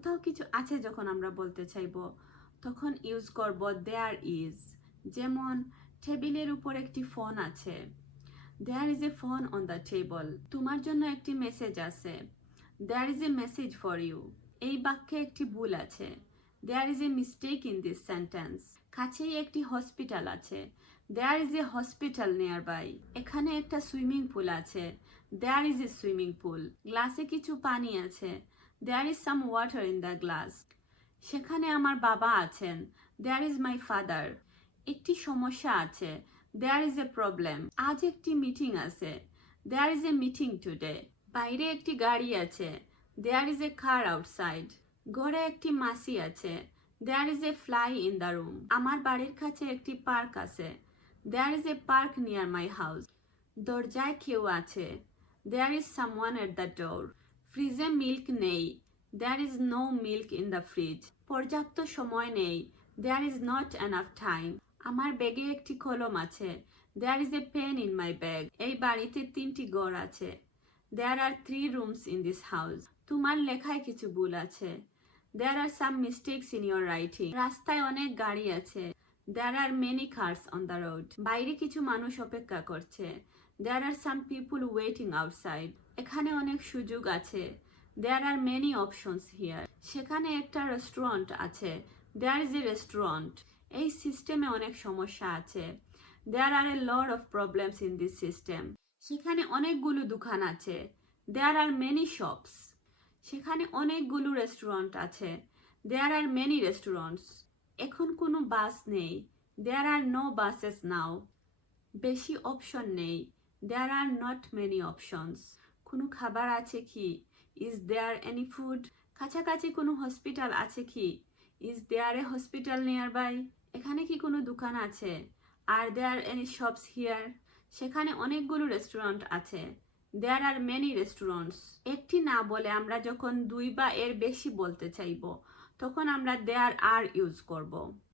কোথাও কিছু আছে যখন আমরা বলতে চাইবো তখন ইউজ করব দেয়ার ইজ। যেমন টেবিলের উপর একটি ফোন আছে, there is a phone on the table. তোমার জন্য একটি মেসেজ আছে, there is a message for you. এই বাক্যে একটি ভুল আছে, there is a mistake in this sentence. কাছেই একটি হসপিটাল আছে, there is a hospital nearby. এখানে একটা সুইমিং পুল আছে, there is A swimming pool. গ্লাসে কিছু পানি আছে, there is some water in the glass. সেখানে আমার বাবা আছেন, দেয়ার ইজ মাই ফাদার। একটি সমস্যা আছে, দেয়ার ইজ এ প্রবলেম। আজ একটি মিটিং আছে, there is a meeting today. বাইরে একটি গাড়ি আছে, there is A car outside. ঘরে একটি মাছি আছে, there is a fly in the room. আমার বাড়ির কাছে একটি পার্ক আছে, there is a park near my house. দরজায় কেউ আছে, there is someone at the door. ফ্রিজে মিল্ক নেই, there is no milk in the fridge. পর্যাপ্ত সময় নেই, there is not enough time. আমার ব্যাগে একটি কলম আছে, there is a pen in my bag. এই বাড়িতে 3টি ঘর আছে, there R 3 rooms in this house. তোমার লেখায় কিছু ভুল আছে, there are some mistakes in your writing. রাস্তায় অনেক গাড়ি আছে, there are many cars on the road. বাইরে কিছু মানুষ অপেক্ষা করছে, দেয়ার are some people waiting outside. এখানে অনেক সুযোগ আছে, there are many options here. সেখানে একটা রেস্টুরেন্ট আছে, দেয়ার ইজ এ রেস্টুরেন্ট। এই সিস্টেমে অনেক সমস্যা আছে, there are a lot of problems in this system. সেখানে অনেকগুলো দোকান আছে, দেয়ার আর মেনি শপস। সেখানে অনেকগুলো রেস্টুরেন্ট আছে, দেয়ার আর মেনি রেস্টুরেন্টস। এখন কোনো বাস নেই, দেয়ার আর নো বাসেস নাও। বেশি অপশন নেই, দেয়ার আর নট মেনি অপশনস। কোনো খাবার আছে কি, ইজ দেয়ার এনি ফুড। কাছাকাছি কোনো হসপিটাল আছে কি, is there a hospital nearby. এখানে কি কোনো দোকান আছে, are there any shops here. সেখানে অনেকগুলো রেস্টুরেন্ট আছে, দেয়ার আর মেনি রেস্টুরেন্টস। একটি না বলে আমরা যখন 2 বা এর বেশি বলতে চাইবো তখন আমরা দেয়ার আর ইউজ করব।